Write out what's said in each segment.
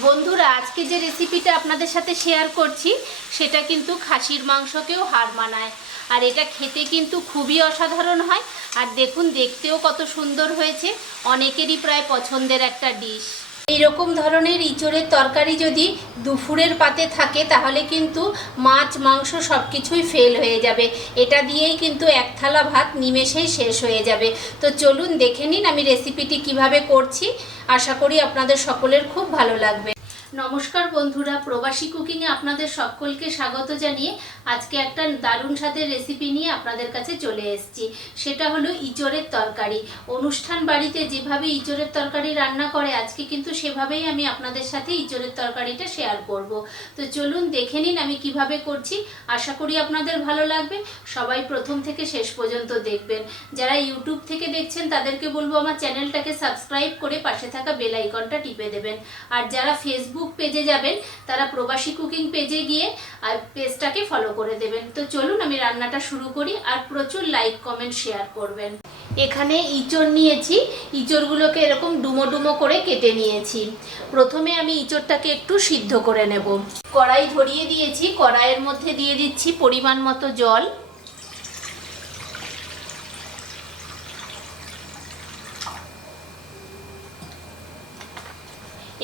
বন্ধুরা, আজকে যে রেসিপিটা আপনাদের সাথে শেয়ার করছি সেটা কিন্তু খাসির মাংসকেও হার মানায়। আর এটা খেতে কিন্তু খুবই অসাধারণ হয়। আর দেখুন, দেখতেও কত সুন্দর হয়েছে। অনেকেরই প্রায় পছন্দের একটা ডিশ। এইরকম ধরনের ইঁচড়ের তরকারি যদি দুপুরের পাতে থাকে তাহলে কিন্তু মাছ মাংস সব কিছুই ফেল হয়ে যাবে। এটা দিয়েই কিন্তু এক থালা ভাত নিমেষেই শেষ হয়ে যাবে। তো চলুন দেখে নিন আমি রেসিপিটি কিভাবে করছি। আশা করি আপনাদের সকলের খুব ভালো লাগবে। নমস্কার বন্ধুরা, প্রবাসী কুকিংয়ে আপনাদের সকলকে স্বাগত জানিয়ে আজকে একটা দারুণ স্বাদের রেসিপি নিয়ে আপনাদের কাছে চলে এসেছি। সেটা হলো ইঁচড়ের তরকারি। অনুষ্ঠান বাড়িতে যেভাবে ইঁচড়ের তরকারি রান্না করে আজকে কিন্তু সেভাবেই আমি আপনাদের সাথে ইঁচড়ের তরকারিটা শেয়ার করব। তো চলুন দেখে নিন আমি কিভাবে করছি। আশা করি আপনাদের ভালো লাগবে। সবাই প্রথম থেকে শেষ পর্যন্ত দেখবেন। যারা ইউটিউব থেকে দেখছেন তাদেরকে বলবো আমার চ্যানেলটাকে সাবস্ক্রাইব করে পাশে থাকা বেল আইকনটা টিপে দেবেন। আর যারা ফেসবুক পেজে যাবেন তারা প্রবাসী কুকিং পেজে গিয়ে আর পেজটাকে ফলো করে দেবেন। তো চলুন আমি রান্নাটা শুরু করি। আর প্রচুর লাইক কমেন্ট শেয়ার করবেন। এখানে ইঁচড় নিয়েছি। ইঁচড়গুলোকে এরকম ডুমো ডুমো করে কেটে নিয়েছি। প্রথমে আমি ইঁচড়টাকে একটু সিদ্ধ করে নেব। কড়াই ধরিয়ে দিয়েছি। কড়াইয়ের মধ্যে দিয়ে দিচ্ছি পরিমাণ মতো জল।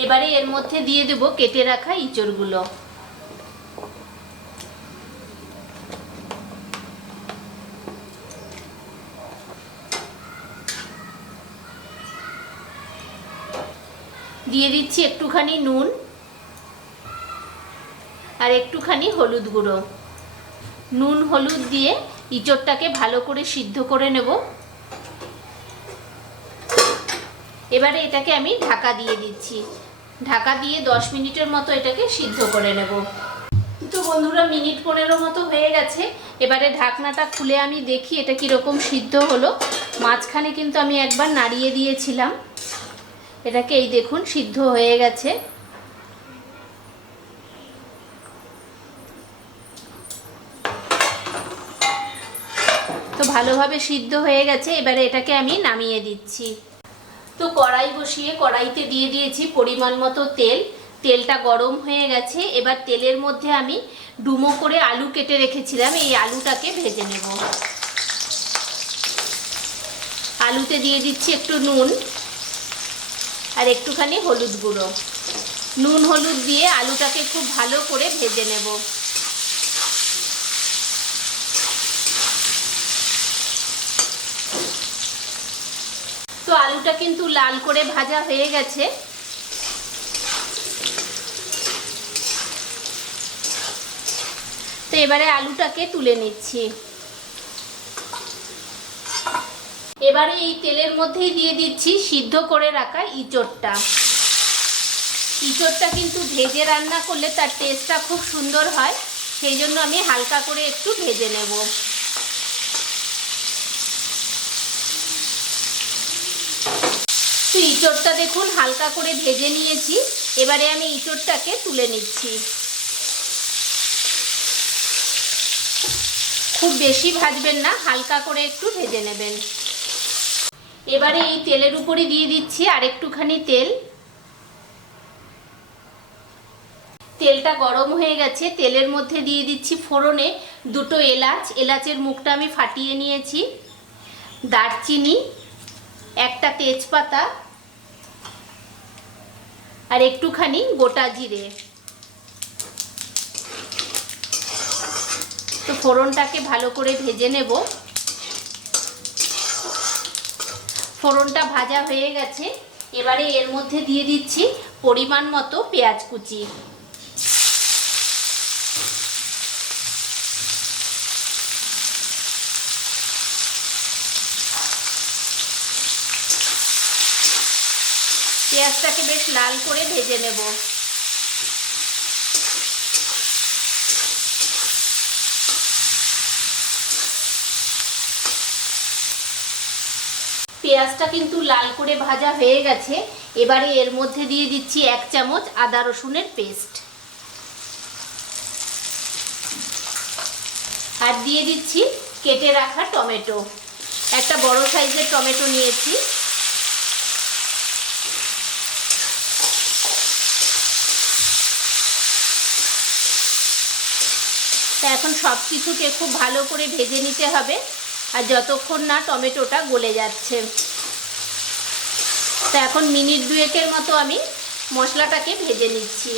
এবারে এর মধ্যে দিয়ে দেব কেটে রাখা ইঁচড়গুলো। দিয়ে দিচ্ছি একটুখানি নুন আর একটুখানি হলুদ গুঁড়ো। নুন হলুদ দিয়ে ইঁচড়টাকে ভালো করে সিদ্ধ করে নেব। এবারে এটাকে আমি ঢাকা দিয়ে দিচ্ছি। ঢাকা দিয়ে 10 মিনিটের মতো এটাকে সিদ্ধ করে নেব। তো বন্ধুরা, মিনিট 15 মতো হয়ে গেছে। এবারে ঢাকনাটা খুলে আমি দেখি এটা কীরকম সিদ্ধ হলো। মাঝখানে কিন্তু আমি একবার নাড়িয়ে দিয়েছিলাম। এটাকে এই দেখুন সিদ্ধ হয়ে গেছে। তো ভালোভাবে সিদ্ধ হয়ে গেছে। এবারে এটাকে আমি নামিয়ে দিচ্ছি। তো কড়াই বসিয়ে কড়াইতে দিয়ে দিয়েছি পরিমাণ মতো তেল। তেলটা গরম হয়ে গেছে। এবার তেলের মধ্যে আমি ডুমো করে আলু কেটে রেখেছিলাম, এই আলুটাকে ভেজে নেব। আলুতে দিয়ে দিচ্ছি একটু নুন আর একটুখানি হলুদ গুঁড়ো। নুন হলুদ দিয়ে আলুটাকে খুব ভালো করে ভেজে নেব। তো আলুটা কিন্তু লাল করে ভাজা হয়ে গেছে। তো এবারে আলুটাকে তুলে নিচ্ছি। এবারে এই তেলের মধ্যেই দিয়ে দিচ্ছি সিদ্ধ করে রাখা ইঁচড়টা। ইঁচড়টা কিন্তু ভেজে রান্না করলে তার টেস্টটা খুব সুন্দর হয়, সেই জন্য আমি হালকা করে একটু ভেজে নেব। তো ইঁচড়টা দেখুন হালকা করে ভেজে নিয়েছি। এবারে আমি ইঁচড়টাকে তুলে নিচ্ছি। খুব বেশি ভাজবেন না, হালকা করে একটু ভেজে নেবেন। এবারে এই তেলের উপরে দিয়ে দিচ্ছি আর একটুখানি তেল। তেলটা গরম হয়ে গেছে। তেলের মধ্যে দিয়ে দিচ্ছি ফোড়নে দুটো এলাচ। এলাচের মুখটা আমি ফাটিয়ে নিয়েছি। দারচিনি, একটা তেজপাতা আর একটুখানি গোটা জিরে। তো ফোড়নটাকে ভালো করে ভেজে নেব। ফোড়নটা ভাজা হয়ে গেছে। এবারে এর মধ্যে দিয়ে দিচ্ছি পরিমাণ মতো পেঁয়াজ কুচি। পেঁয়াজটাকে বেশ লাল করে ভেজে নেব। পেঁয়াজটা কিন্তু লাল করে ভাজা হয়ে গেছে। এবারে এর মধ্যে দিয়ে দিচ্ছি 1 চামচ আদা রসুনের পেস্ট আর দিয়ে দিচ্ছি কেটে রাখা টমেটো। একটা বড় সাইজের টমেটো নিয়েছি। তা এখন সব কিছুকে খুব ভালো করে ভেজে নিতে হবে, আর যতক্ষণ না টমেটোটা গলে যাচ্ছে। তা এখন মিনিট 2 মতো আমি মশলাটাকে ভেজে নিচ্ছি।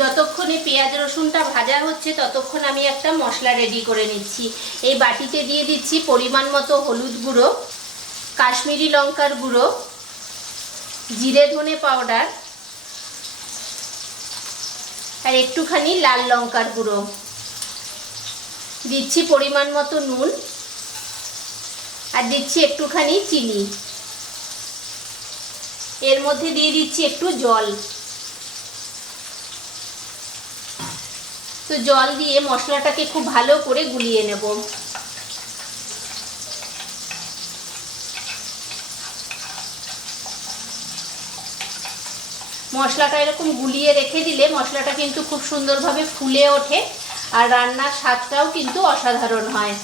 যতক্ষণে পেঁয়াজ রসুনটা ভাজা হচ্ছে ততক্ষণ আমি একটা মশলা রেডি করে নিচ্ছি। এই বাটিতে দিয়ে দিচ্ছি পরিমাণ মতো হলুদ গুঁড়ো, কাশ্মীরি লঙ্কার গুঁড়ো, জিরে ধনে পাউডার আর একটুখানি লাল লঙ্কার গুঁড়ো। দিচ্ছি পরিমাণ মতো নুন আর দিচ্ছি একটুখানি চিনি। এর মধ্যে দিয়ে দিচ্ছি একটু জল। তো জল দিয়ে মশলাটাকে খুব ভালো করে গুলিয়ে নেব। মশলাটা এরকম গুলিয়ে রেখে দিলে মশলাটা কিন্তু খুব সুন্দরভাবে ফুলে ওঠে আর রান্নার স্বাদটাও কিন্তু অসাধারণ হয়।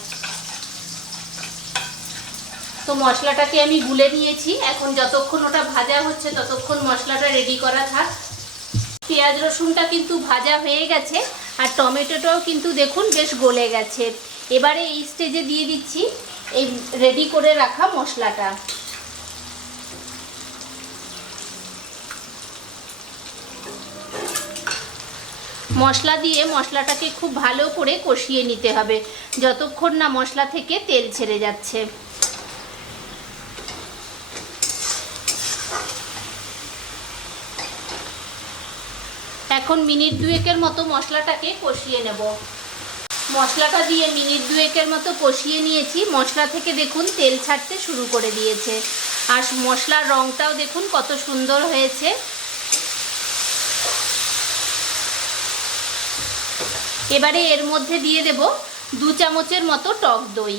তো মশলাটাকে আমি গুলে নিয়েছি। এখন যতক্ষণ ওটা ভাজা হচ্ছে ততক্ষণ মশলাটা রেডি করা থাক। পেঁয়াজ রসুনটা কিন্তু ভাজা হয়ে গেছে আর টমেটোটাও কিন্তু দেখুন বেশ গলে গেছে। এবারে এই স্টেজে দিয়ে দিচ্ছি এই রেডি করে রাখা মশলাটা। মশলা দিয়ে মশলাটাকে খুব ভালো করে কষিয়ে নিতে হবে যতক্ষণ না মশলা থেকে তেল ছেড়ে যাচ্ছে। এখন মিনিট 2 মতো মশলাটাকে কষিয়ে নেব। মশলাটা দিয়ে মিনিট 2 মতো কষিয়ে নিয়েছি। মশলা থেকে দেখুন তেল ছাড়তে শুরু করে দিয়েছে আর মশলার রঙটাও দেখুন কত সুন্দর হয়েছে। এবারে এর মধ্যে দিয়ে দেব 2 চামচের মতো টক দই।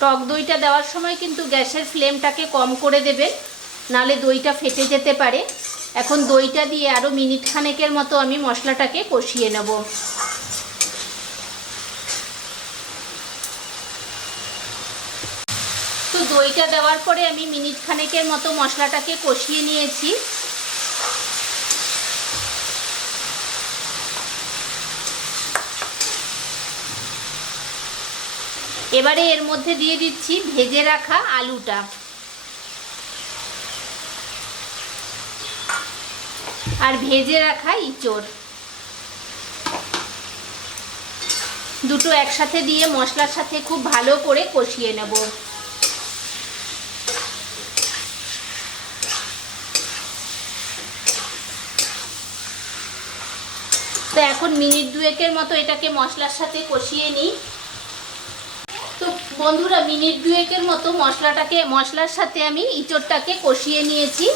টক দইটা দেওয়ার সময় কিন্তু গ্যাসের ফ্লেমটাকে কম করে দেবেন, নালে দইটা ফেটে যেতে পারে। এখন দইটা দিয়ে আরও মিনিট খানেকের মতো আমি মশলাটাকে কষিয়ে নেব। তো দইটা দেওয়ার পরে আমি মিনিট খানেকের মতো মশলাটাকে কষিয়ে নিয়েছি। এবারে এর মধ্যে দিয়ে দিচ্ছি ভেজে রাখা আলুটা আর ভেজে রাখা ইঁচড়। দুটো একসাথে দিয়ে মশলার সাথে খুব ভালো করে কষিয়ে নেব। তো এখন মিনিট 2 মতো এটাকে মশলার সাথে কষিয়ে নিই। তো বন্ধুরা মিনিট 2 মতো মশলার সাথে আমি ইঁচড়টাকে কষিয়ে নিয়েছি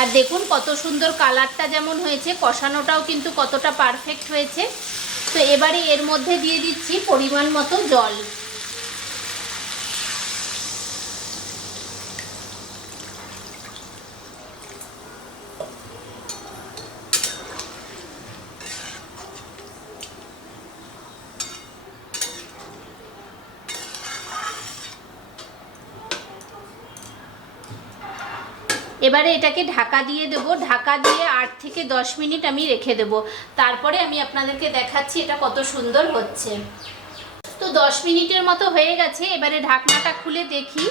আর দেখুন কত সুন্দর কালারটা যেমন হয়েছে, কষানোটাও কিন্তু কতটা পারফেক্ট হয়েছে। তো এবারে এর মধ্যে দিয়ে দিচ্ছি পরিমাণ মতো জল। এবারে এটাকে ঢাকা দিয়ে দেবো। ঢাকা দিয়ে 8 থেকে 10 মিনিট আমি রেখে দেবো। তারপরে আমি আপনাদেরকে দেখাচ্ছি এটা কত সুন্দর হচ্ছে। তো 10 মিনিটের মতো হয়ে গেছে। এবারে ঢাকনাটা খুলে দেখি।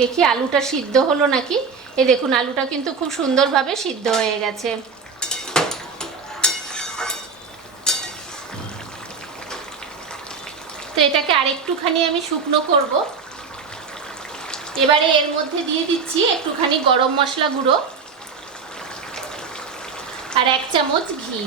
দেখি আলুটা সিদ্ধ হলো নাকি। এই দেখুন আলুটা কিন্তু খুব সুন্দরভাবে সিদ্ধ হয়ে গেছে। তো এটাকে আরেকটুখানি আমি শুকনো করব। এবারে এর মধ্যে দিয়ে দিচ্ছি একটুখানি গরম মশলা গুঁড়ো আর 1 চামচ ঘি।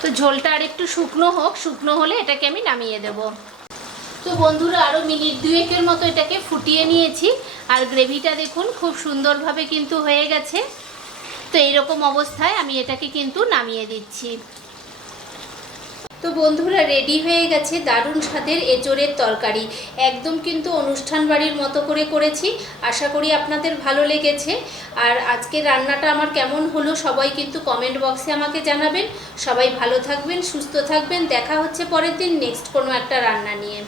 তো ঝোলটা আর একটু শুকনো হোক, শুকনো হলে এটাকে আমি নামিয়ে দেব। তো বন্ধুরা আরও মিনিট 2 মতো এটাকে ফুটিয়ে নিয়েছি আর গ্রেভিটা দেখুন খুব সুন্দরভাবে কিন্তু হয়ে গেছে। তো এইরকম অবস্থায় আমি এটাকে কিন্তু নামিয়ে দিচ্ছি। তো বন্ধুরা, রেডি হয়ে গেছে দারুণ স্বাদের এঁচোড়ের তরকারি। একদম কিন্তু অনুষ্ঠান বাড়ির মতো করে করেছি। আশা করি আপনাদের ভালো লেগেছে। আর আজকের রান্নাটা আমার কেমন হলো সবাই কিন্তু কমেন্ট বক্সে আমাকে জানাবেন। সবাই ভালো থাকবেন, সুস্থ থাকবেন। দেখা হচ্ছে পরের দিন নেক্সট কোনো একটা রান্না নিয়ে।